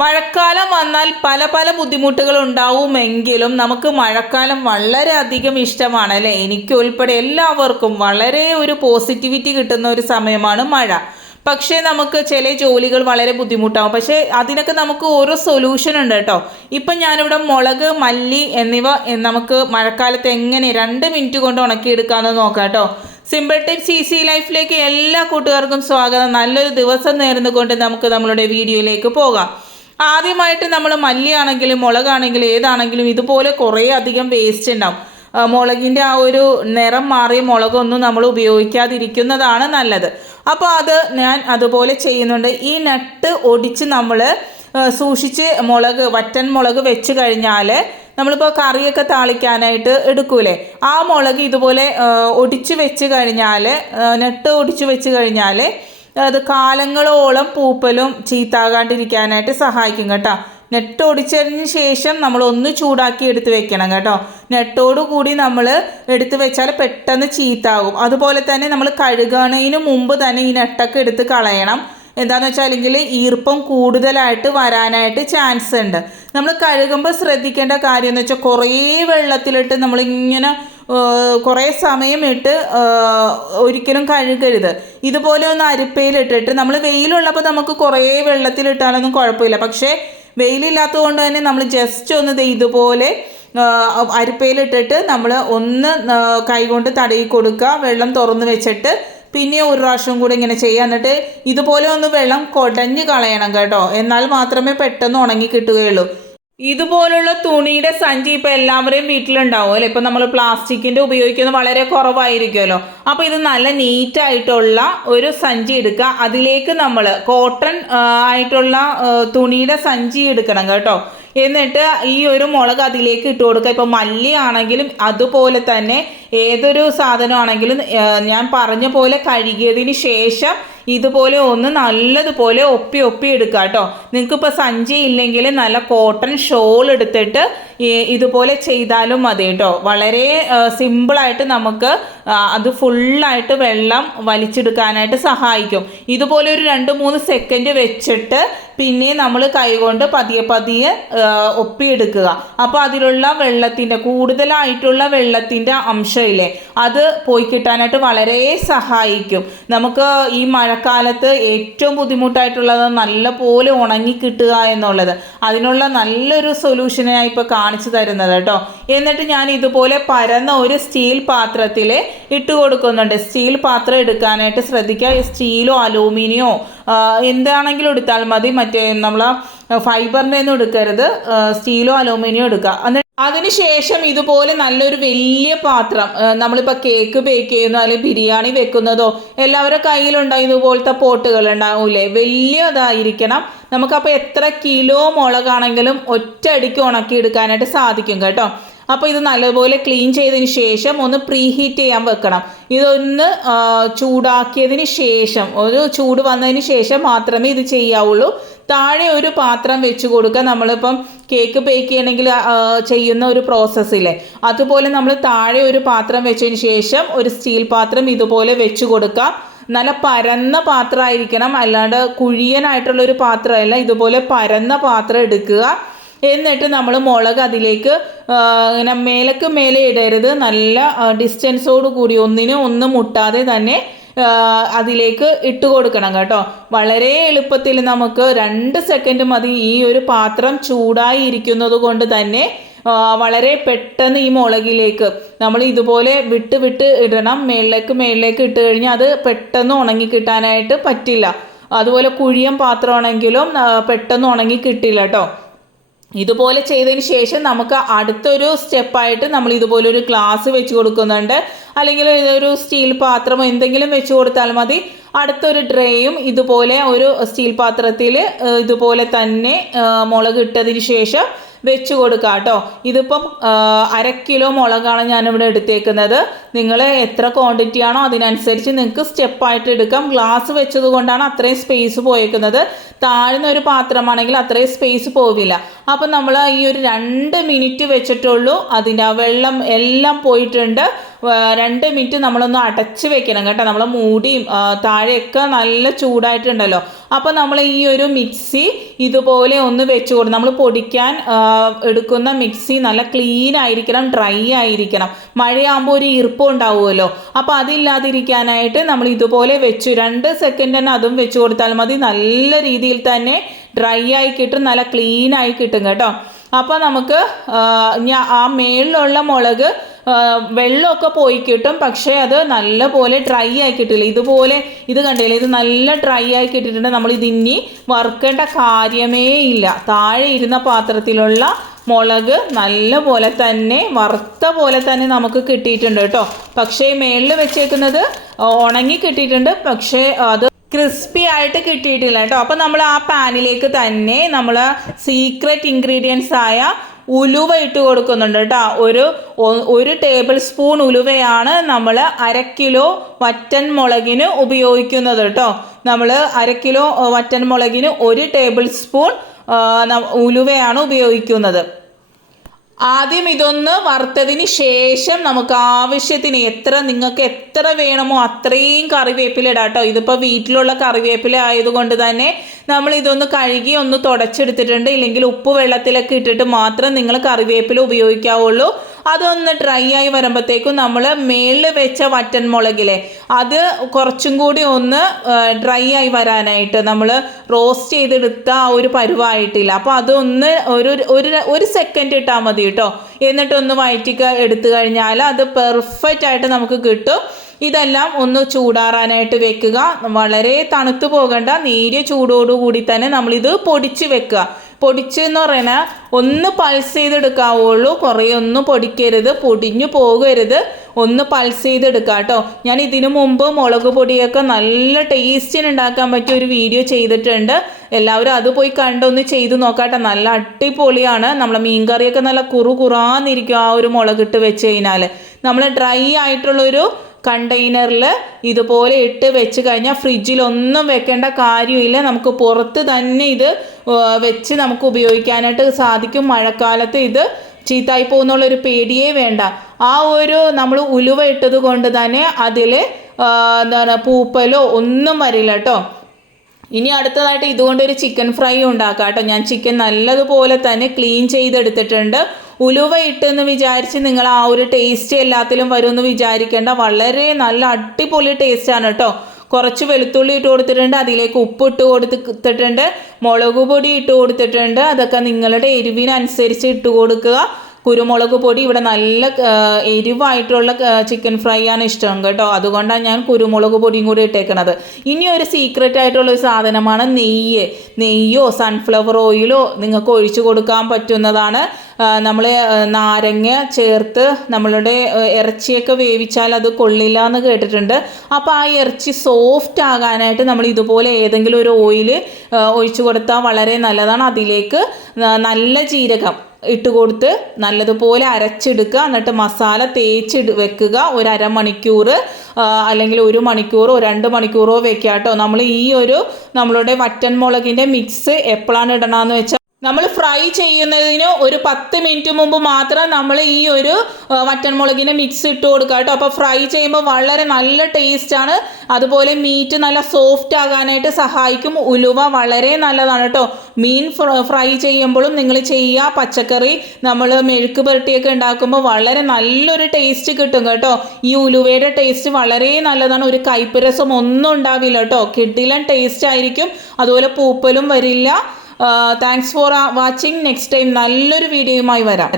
മഴക്കാലം വന്നാൽ പല പല ബുദ്ധിമുട്ടുകൾ ഉണ്ടാവുമെങ്കിലും നമുക്ക് മഴക്കാലം വളരെ അധികം ഇഷ്ടമാണ് അല്ലേ? എനിക്ക് ഉൾപ്പെടെ എല്ലാവർക്കും വളരെ ഒരു പോസിറ്റിവിറ്റി കിട്ടുന്ന ഒരു സമയമാണ് മഴ. പക്ഷേ നമുക്ക് ചില ജോലികൾ വളരെ ബുദ്ധിമുട്ടാകും പക്ഷേ അതിനൊക്കെ നമുക്ക് ഓരോ സൊല്യൂഷൻ ഉണ്ട് കേട്ടോ. ഇപ്പം ഞാനിവിടെ മുളക് മല്ലി എന്നിവ നമുക്ക് മഴക്കാലത്ത് എങ്ങനെ രണ്ട് മിനിറ്റ് കൊണ്ട് ഉണക്കിയെടുക്കാമെന്ന് നോക്കാം കേട്ടോ. സിമ്പിൾ ടിപ്പ് സി സി ലൈഫിലേക്ക് എല്ലാ കൂട്ടുകാർക്കും സ്വാഗതം. നല്ലൊരു ദിവസം നേർന്നുകൊണ്ട് നമുക്ക് നമ്മളുടെ വീഡിയോയിലേക്ക് പോകാം. ആദ്യമായിട്ട് നമ്മൾ മല്ലിയാണെങ്കിലും മുളകാണെങ്കിലും ഏതാണെങ്കിലും ഇതുപോലെ കുറേ അധികം വേസ്റ്റ് ഉണ്ടാവും മുളകിന്റെ ആ ഒരു നിറം മാറിയ മുളകൊന്നും നമ്മൾ ഉപയോഗിക്കാതിരിക്കുന്നതാണ് നല്ലത്. അപ്പോൾ അത് ഞാൻ അതുപോലെ ചെയ്യുന്നുണ്ട്. ഈ നട്ട് ഒടിച്ച് നമ്മൾ സൂക്ഷിച്ച് മുളക് വറ്റൻ മുളക് വെച്ച് കഴിഞ്ഞാൽ നമ്മളിപ്പോൾ കറിയൊക്കെ താളിക്കാനായിട്ട് എടുക്കൂലേ? ആ മുളക് ഇതുപോലെ ഒടിച്ച് വെച്ച് കഴിഞ്ഞാൽ നട്ട് ഒടിച്ച് വെച്ച് കഴിഞ്ഞാൽ അത് കാലങ്ങളോളം പൂപ്പലും ചീത്താകാണ്ടിരിക്കാനായിട്ട് സഹായിക്കും കേട്ടോ. നെട്ട് ഒടിച്ചതിന് ശേഷം നമ്മൾ ഒന്ന് ചൂടാക്കി എടുത്ത് വെക്കണം കേട്ടോ. നെട്ടോടു കൂടി നമ്മൾ എടുത്ത് വെച്ചാൽ പെട്ടെന്ന് ചീത്താകും. അതുപോലെ തന്നെ നമ്മൾ കഴുകണതിന് മുമ്പ് തന്നെ ഈ നെട്ടൊക്കെ എടുത്ത് കളയണം. എന്താണെന്ന് വെച്ചാൽ അല്ലെങ്കിൽ ഈർപ്പം കൂടുതലായിട്ട് വരാനായിട്ട് ചാൻസ് ഉണ്ട്. നമ്മൾ കഴുകുമ്പോൾ ശ്രദ്ധിക്കേണ്ട കാര്യം എന്ന് വെച്ചാൽ കുറേ വെള്ളത്തിലിട്ട് നമ്മളിങ്ങനെ കുറേ സമയം ഇട്ട് ഒരിക്കലും കഴുകരുത്. ഇതുപോലെ ഒന്ന് അരിപ്പയിലിട്ടിട്ട് നമ്മൾ വെയിലുള്ളപ്പോൾ നമുക്ക് കുറേ വെള്ളത്തിലിട്ടാലൊന്നും കുഴപ്പമില്ല. പക്ഷേ വെയിലില്ലാത്തത് കൊണ്ട് തന്നെ നമ്മൾ ജസ്റ്റ് ഒന്ന് ഇതുപോലെ അരിപ്പയിലിട്ടിട്ട് നമ്മൾ ഒന്ന് കൈകൊണ്ട് തടയി കൊടുക്കുക വെള്ളം തുറന്ന് വെച്ചിട്ട് പിന്നെ ഒരു പ്രാവശ്യം കൂടി ഇങ്ങനെ ചെയ്യുക. എന്നിട്ട് ഇതുപോലെ ഒന്ന് വെള്ളം കൊടഞ്ഞ് കളയണം കേട്ടോ. എന്നാൽ മാത്രമേ പെട്ടെന്ന് ഉണങ്ങി കിട്ടുകയുള്ളൂ. ഇതുപോലുള്ള തുണിയുടെ സഞ്ചി ഇപ്പം എല്ലാവരെയും വീട്ടിലുണ്ടാവും അല്ലേ? ഇപ്പം നമ്മൾ പ്ലാസ്റ്റിക്കിന്റെ ഉപയോഗിക്കുന്നത് വളരെ കുറവായിരിക്കുമല്ലോ. അപ്പോൾ ഇത് നല്ല നീറ്റായിട്ടുള്ള ഒരു സഞ്ചി എടുക്കുക. അതിലേക്ക് നമ്മൾ കോട്ടൺ ആയിട്ടുള്ള തുണിയുടെ സഞ്ചി എടുക്കണം കേട്ടോ. എന്നിട്ട് ഈ ഒരു മുളക് അതിലേക്ക് ഇട്ട് കൊടുക്കുക. ഇപ്പം മല്ലി ആണെങ്കിലും അതുപോലെ തന്നെ ഏതൊരു സാധനമാണെങ്കിലും ഞാൻ പറഞ്ഞ പോലെ കഴുകിയതിന് ശേഷം ഇതുപോലെ ഒന്ന് നല്ലതുപോലെ ഒപ്പി ഒപ്പി എടുക്കുക കേട്ടോ. നിങ്ങൾക്ക് ഇപ്പോൾ സഞ്ചി ഇല്ലെങ്കിൽ നല്ല കോട്ടൺ ഷോൾ എടുത്തിട്ട് ഇതുപോലെ ചെയ്താലും മതി കേട്ടോ. വളരെ സിമ്പിളായിട്ട് നമുക്ക് അത് ഫുള്ളായിട്ട് വെള്ളം വലിച്ചെടുക്കാനായിട്ട് സഹായിക്കും. ഇതുപോലെ ഒരു രണ്ട് മൂന്ന് സെക്കൻഡ് വെച്ചിട്ട് പിന്നെ നമ്മൾ കൈകൊണ്ട് പതിയെ പതിയെ ഒപ്പിയെടുക്കുക അപ്പോൾ അതിലുള്ള വെള്ളത്തിന്റെ കൂടുതലായിട്ടുള്ള വെള്ളത്തിന്റെ അംശമില്ലേ അത് പോയി കിട്ടാനായിട്ട് വളരെ സഹായിക്കും. നമുക്ക് ഈ മഴക്കാലത്ത് ഏറ്റവും ബുദ്ധിമുട്ടായിട്ടുള്ളത് നല്ല പോലെ ഉണങ്ങി കിട്ടുക എന്നുള്ളത്. അതിനുള്ള നല്ലൊരു സൊല്യൂഷനായി ഇപ്പോൾ കാണിച്ചു തരുന്നത് കേട്ടോ. എന്നിട്ട് ഞാൻ ഇതുപോലെ പരന്ന ഒരു സ്റ്റീൽ പാത്രത്തിൽ ഇട്ട് കൊടുക്കുന്നുണ്ട്. സ്റ്റീൽ പാത്രം എടുക്കാനായിട്ട് ശ്രദ്ധിക്കുക. സ്റ്റീലോ അലൂമിനിയോ എന്താണെങ്കിലും എടുത്താൽ മതി. മറ്റേ നമ്മൾ ഫൈബറിന്റെ ഒന്നും എടുക്കരുത്. സ്റ്റീലോ അലൂമിനിയോ എടുക്കുക. എന്നിട്ട് അതിനുശേഷം ഇതുപോലെ നല്ലൊരു വലിയ പാത്രം നമ്മളിപ്പോൾ കേക്ക് ബേക്ക് ചെയ്യുന്നോ അല്ലെങ്കിൽ ബിരിയാണി വെക്കുന്നതോ എല്ലാവരുടെ കയ്യിലുണ്ടായി ഇതുപോലത്തെ പോട്ടുകൾ ഉണ്ടാവില്ലേ വലിയതായിരിക്കണം നമുക്കപ്പോൾ എത്ര കിലോ മുളകാണെങ്കിലും ഒറ്റയടിക്ക് ഉണക്കിയെടുക്കാനായിട്ട് സാധിക്കും കേട്ടോ. അപ്പോൾ ഇത് നല്ലപോലെ ക്ലീൻ ചെയ്തതിന് ശേഷം ഒന്ന് പ്രീഹീറ്റ് ചെയ്യാൻ വെക്കണം. ഇതൊന്ന് ചൂടാക്കിയതിന് ശേഷം ഒരു ചൂട് വന്നതിന് ശേഷം മാത്രമേ ഇത് ചെയ്യാവുള്ളൂ. താഴെ ഒരു പാത്രം വെച്ച് കൊടുക്കുക നമ്മളിപ്പം കേക്ക് ബേക്ക് ചെയ്യണമെങ്കിൽ ചെയ്യുന്ന ഒരു പ്രോസസ്സില്ലേ അതുപോലെ നമ്മൾ താഴെ ഒരു പാത്രം വെച്ചതിന് ശേഷം ഒരു സ്റ്റീൽ പാത്രം ഇതുപോലെ വെച്ച് കൊടുക്കാം. നല്ല പരന്ന പാത്രമായിരിക്കണം. അല്ലാണ്ട് കുഴിയനായിട്ടുള്ള ഒരു പാത്രമല്ല ഇതുപോലെ പരന്ന പാത്രം എടുക്കുക. എന്നിട്ട് നമ്മൾ മുളക് അതിലേക്ക് ഇങ്ങനെ മേലക്ക് മേലെ ഇടരുത്. നല്ല ഡിസ്റ്റൻസോട് കൂടി ഒന്നിനും ഒന്നും മുട്ടാതെ തന്നെ അതിലേക്ക് ഇട്ട് കൊടുക്കണം കേട്ടോ. വളരെ എളുപ്പത്തിൽ നമുക്ക് രണ്ട് സെക്കൻഡ് മതി. ഈ ഒരു പാത്രം ചൂടായി ഇരിക്കുന്നത് കൊണ്ട് തന്നെ വളരെ പെട്ടെന്ന് ഈ മുളകിലേക്ക് നമ്മൾ ഇതുപോലെ വിട്ട് വിട്ട് ഇടണം. മേളിലേക്ക് മേളിലേക്ക് ഇട്ട് കഴിഞ്ഞാൽ അത് പെട്ടെന്ന് ഉണങ്ങി കിട്ടാനായിട്ട് പറ്റില്ല. അതുപോലെ കുഴിയം പാത്രമാണെങ്കിലും പെട്ടെന്ന് ഉണങ്ങി കിട്ടില്ല കേട്ടോ. ഇതുപോലെ ചെയ്തതിന് ശേഷം നമുക്ക് അടുത്തൊരു സ്റ്റെപ്പായിട്ട് നമ്മൾ ഇതുപോലെ ഒരു ഗ്ലാസ് വെച്ച് കൊടുക്കുന്നുണ്ട്. അല്ലെങ്കിൽ ഇതൊരു സ്റ്റീൽ പാത്രമോ എന്തെങ്കിലും വെച്ച് കൊടുത്താൽ മതി. അടുത്തൊരു ഡ്രേയും ഇതുപോലെ ഒരു സ്റ്റീൽ പാത്രത്തിൽ ഇതുപോലെ തന്നെ മുളക് ഇട്ടതിന് ശേഷം വെച്ച് കൊടുക്കുക കേട്ടോ ഇതിപ്പം അര കിലോ മുളകാണ് ഞാനിവിടെ എടുത്തേക്കുന്നത്. നിങ്ങൾ എത്ര ക്വാണ്ടിറ്റി ആണോ അതിനനുസരിച്ച് നിങ്ങൾക്ക് സ്റ്റെപ്പായിട്ട് എടുക്കാം. ഗ്ലാസ് വെച്ചത് കൊണ്ടാണ് അത്രയും സ്പേസ് പോയേക്കുന്നത്. താഴ്ന്ന ഒരു പാത്രമാണെങ്കിൽ അത്രയും സ്പേസ് പോവില്ല. അപ്പം നമ്മൾ ഈ ഒരു രണ്ട് മിനിറ്റ് വെച്ചിട്ടുള്ളൂ. അതിന്റെ ആ വെള്ളം എല്ലാം പോയിട്ടുണ്ട്. രണ്ട് മിനിറ്റ് നമ്മളൊന്ന് അടച്ച് വെക്കണം കേട്ടോ. നമ്മൾ മൂടിയും താഴെയൊക്കെ നല്ല ചൂടായിട്ടുണ്ടല്ലോ. അപ്പോൾ നമ്മൾ ഈ ഒരു മിക്സി ഇതുപോലെ ഒന്ന് വെച്ച് കൊടുക്കും നമ്മൾ പൊടിക്കാൻ എടുക്കുന്ന മിക്സി നല്ല ക്ലീൻ ആയിരിക്കണം ഡ്രൈ ആയിരിക്കണം. മഴയാകുമ്പോൾ ഒരു ഈർപ്പം ഉണ്ടാവുമല്ലോ. അപ്പോൾ അതില്ലാതിരിക്കാനായിട്ട് നമ്മൾ ഇതുപോലെ വെച്ചു. രണ്ട് സെക്കൻഡ് തന്നെ അതും വെച്ച് കൊടുത്താൽ മതി. നല്ല രീതിയിൽ തന്നെ ഡ്രൈ ആയി കിട്ടും നല്ല ക്ലീൻ ആയി കിട്ടും കേട്ടോ. അപ്പോൾ നമുക്ക് ആ, മേളിലുള്ള മുളക് വെള്ളമൊക്കെ പോയി കിട്ടും. പക്ഷേ അത് നല്ലപോലെ ഡ്രൈ ആയി കിട്ടില്ല. ഇതുപോലെ ഇത് കണ്ടില്ല? ഇത് നല്ല ഡ്രൈ ആയി കിട്ടിയിട്ടുണ്ട്. നമ്മൾ ഇതിനി വറുക്കേണ്ട കാര്യമേ ഇല്ല. താഴെ ഇരുന്ന പാത്രത്തിലുള്ള മുളക് നല്ല പോലെ തന്നെ വറുത്ത പോലെ തന്നെ നമുക്ക് കിട്ടിയിട്ടുണ്ട് കേട്ടോ. പക്ഷേ മേളിൽ വെച്ചേക്കുന്നത് ഉണങ്ങി കിട്ടിയിട്ടുണ്ട്. പക്ഷേ അത് ക്രിസ്പി ആയിട്ട് കിട്ടിയിട്ടില്ല കേട്ടോ. അപ്പോൾ നമ്മൾ ആ പാനിലേക്ക് തന്നെ നമ്മൾ സീക്രട്ട് ഇൻഗ്രീഡിയൻസ് ആയ ഉലുവ ഇട്ട് കൊടുക്കുന്നുണ്ട് കേട്ടോ. ഒരു ഒരു ടേബിൾ സ്പൂൺ ഉലുവയാണ് നമ്മൾ അര കിലോ വറ്റൻ മുളകിന് ഉപയോഗിക്കുന്നത് കേട്ടോ. നമ്മൾ അര കിലോ വറ്റൻ മുളകിന് ഒരു ടേബിൾ സ്പൂൺ ഉലുവയാണ് ഉപയോഗിക്കുന്നത്. ആദ്യം ഇതൊന്ന് വറുത്തതിന് ശേഷം നമുക്ക് ആവശ്യത്തിന് എത്ര നിങ്ങൾക്ക് എത്ര വേണമോ അത്രയും കറിവേപ്പില ഇടാം കേട്ടോ. ഇതിപ്പോൾ വീട്ടിലുള്ള കറിവേപ്പില ആയതുകൊണ്ട് തന്നെ നമ്മൾ ഇതൊന്ന് കഴുകി ഒന്ന് തുടച്ചെടുത്തിട്ടുണ്ട്. ഇല്ലെങ്കിൽ ഉപ്പ് വെള്ളത്തിലൊക്കെ ഇട്ടിട്ട് മാത്രം നിങ്ങൾ കറിവേപ്പില ഉപയോഗിക്കാവുള്ളൂ. അതൊന്ന് ഡ്രൈ ആയി വരുമ്പോഴത്തേക്കും നമ്മൾ മേളിൽ വെച്ച വറ്റൻ മുളകിലെ അത് കുറച്ചും കൂടി ഒന്ന് ഡ്രൈ ആയി വരാനായിട്ട് നമ്മൾ റോസ്റ്റ് ചെയ്തെടുത്ത ആ ഒരു പരുവായിട്ടില്ല. അപ്പോൾ അതൊന്ന് ഒരു ഒരു ഒരു സെക്കൻഡ് ഇട്ടാൽ മതി കേട്ടോ. എന്നിട്ടൊന്ന് വയറ്റിക്ക എടുത്തു കഴിഞ്ഞാൽ അത് പെർഫെക്റ്റ് ആയിട്ട് നമുക്ക് കിട്ടും. ഇതെല്ലാം ഒന്ന് ചൂടാറാനായിട്ട് വെക്കുക. വളരെ തണുത്തു പോകേണ്ട നേരിയ ചൂടോടുകൂടി തന്നെ നമ്മളിത് പൊടിച്ച് വെക്കുക. പൊടിച്ച് എന്ന് പറഞ്ഞാൽ ഒന്ന് പൾസ് ചെയ്തെടുക്കാവുള്ളൂ. കുറേ ഒന്നും പൊടിക്കരുത് പൊടിഞ്ഞു പോകരുത്. ഒന്ന് പൾസ് ചെയ്തെടുക്കുക കേട്ടോ. ഞാൻ ഇതിനു മുമ്പ് മുളക് പൊടിയൊക്കെ നല്ല ടേസ്റ്റിന് ഉണ്ടാക്കാൻ പറ്റിയ ഒരു വീഡിയോ ചെയ്തിട്ടുണ്ട്. എല്ലാവരും അത് പോയി കണ്ടൊന്ന് ചെയ്ത് നോക്കാട്ടെ നല്ല അടിപൊളിയാണ്. നമ്മളെ മീൻകറിയൊക്കെ നല്ല കുറു കുറാന്നിരിക്കും ആ ഒരു മുളകിട്ട് വെച്ച് കഴിഞ്ഞാൽ നമ്മൾ ഡ്രൈ ആയിട്ടുള്ളൊരു കണ്ടെയ്നറിൽ ഇതുപോലെ ഇട്ട് വെച്ച് കഴിഞ്ഞാൽ ഫ്രിഡ്ജിലൊന്നും വെക്കേണ്ട കാര്യമില്ല. നമുക്ക് പുറത്ത് തന്നെ ഇത് വെച്ച് നമുക്ക് ഉപയോഗിക്കാനായിട്ട് സാധിക്കും. മഴക്കാലത്ത് ഇത് ചീത്തായി പോകുന്നുള്ളൊരു പേടിയേ വേണ്ട. ആ ഒരു നമ്മൾ ഉലുവ ഇട്ടത് കൊണ്ട് തന്നെ അതിൽ എന്താണ് പൂപ്പലോ ഒന്നും വരില്ല കേട്ടോ ഇനി അടുത്തതായിട്ട് ഇതുകൊണ്ട് ഒരു ചിക്കൻ ഫ്രൈ ഉണ്ടാക്കാം കേട്ടോ ഞാൻ ചിക്കൻ നല്ലതുപോലെ തന്നെ ക്ലീൻ ചെയ്തെടുത്തിട്ടുണ്ട്. ഉലുവ ഇട്ടെന്ന് വിചാരിച്ച് നിങ്ങൾ ആ ഒരു ടേസ്റ്റ് എല്ലാത്തിലും വരുമെന്ന് വിചാരിക്കേണ്ട വളരെ നല്ല അടിപൊളി ടേസ്റ്റാണ് കേട്ടോ കുറച്ച് വെളുത്തുള്ളി ഇട്ട് കൊടുത്തിട്ടുണ്ട് അതിലേക്ക് ഉപ്പ് ഇട്ട് കൊടുത്തിട്ടുണ്ട് മുളക് പൊടി ഇട്ട് കൊടുത്തിട്ടുണ്ട് അതൊക്കെ നിങ്ങളുടെ എരിവിനനുസരിച്ച് ഇട്ട് കൊടുക്കുക. കുരുമുളക് പൊടി ഇവിടെ നല്ല എരിവായിട്ടുള്ള ചിക്കൻ ഫ്രൈ ആണ് ഇഷ്ടം കേട്ടോ. അതുകൊണ്ടാണ് ഞാൻ കുരുമുളക് പൊടിയും കൂടി ഇട്ടേക്കണത്. ഇനി ഒരു സീക്രട്ട് ആയിട്ടുള്ള ഒരു സാധനമാണ് നെയ്യ്. നെയ്യോ സൺഫ്ലവർ ഓയിലോ നിങ്ങൾക്ക് ഒഴിച്ചു കൊടുക്കാൻ പറ്റുന്നതാണ്. നമ്മൾ നാരങ്ങ ചേർത്ത് നമ്മളുടെ ഇറച്ചിയൊക്കെ വേവിച്ചാൽ അത് കൊള്ളില്ല എന്ന് കേട്ടിട്ടുണ്ട്. അപ്പോൾ ആ ഇറച്ചി സോഫ്റ്റ് ആകാനായിട്ട് നമ്മൾ ഇതുപോലെ ഏതെങ്കിലും ഒരു ഓയിൽ ഒഴിച്ചു കൊടുത്താൽ വളരെ നല്ലതാണ്. അതിലേക്ക് നല്ല ജീരകം ഇട്ട് കൊടുത്ത് നല്ലതുപോലെ അരച്ചെടുക്കുക. എന്നിട്ട് മസാല തേച്ചിട് വെക്കുക. ഒരു അരമണിക്കൂർ അല്ലെങ്കിൽ ഒരു മണിക്കൂറോ രണ്ട് മണിക്കൂറോ വെക്കുക കേട്ടോ. നമ്മൾ ഈ ഒരു നമ്മളുടെ വറ്റൻ മുളകിന്റെ മിക്സ് എപ്പോഴാണ് ഇടണമെന്ന് വെച്ചാൽ നമ്മൾ ഫ്രൈ ചെയ്യുന്നതിന് ഒരു പത്ത് മിനിറ്റ് മുമ്പ് മാത്രം നമ്മൾ ഈ ഒരു വറ്റൻമുളകിന്റെ മിക്സ് ഇട്ട് കൊടുക്കുക കേട്ടോ. അപ്പോൾ ഫ്രൈ ചെയ്യുമ്പോൾ വളരെ നല്ല ടേസ്റ്റാണ് അതുപോലെ മീറ്റ് നല്ല സോഫ്റ്റ് ആകാനായിട്ട് സഹായിക്കും. ഉലുവ വളരെ നല്ലതാണ് കേട്ടോ. മീൻ ഫ്രൈ ചെയ്യുമ്പോഴും നിങ്ങൾ ചെയ്യുക. പച്ചക്കറി നമ്മൾ മെഴുക്ക് പുരട്ടിയൊക്കെ ഉണ്ടാക്കുമ്പോൾ വളരെ നല്ലൊരു ടേസ്റ്റ് കിട്ടും കേട്ടോ. ഈ ഉലുവയുടെ ടേസ്റ്റ് വളരെ നല്ലതാണ്. ഒരു കൈപ്പുരസം ഒന്നും ഉണ്ടാവില്ല കേട്ടോ. കിഡിലൻ ടേസ്റ്റ് ആയിരിക്കും. അതുപോലെ പൂപ്പലും വരില്ല. Thanks for watching next time നല്ലൊരു വീഡിയോയുമായി വരാം.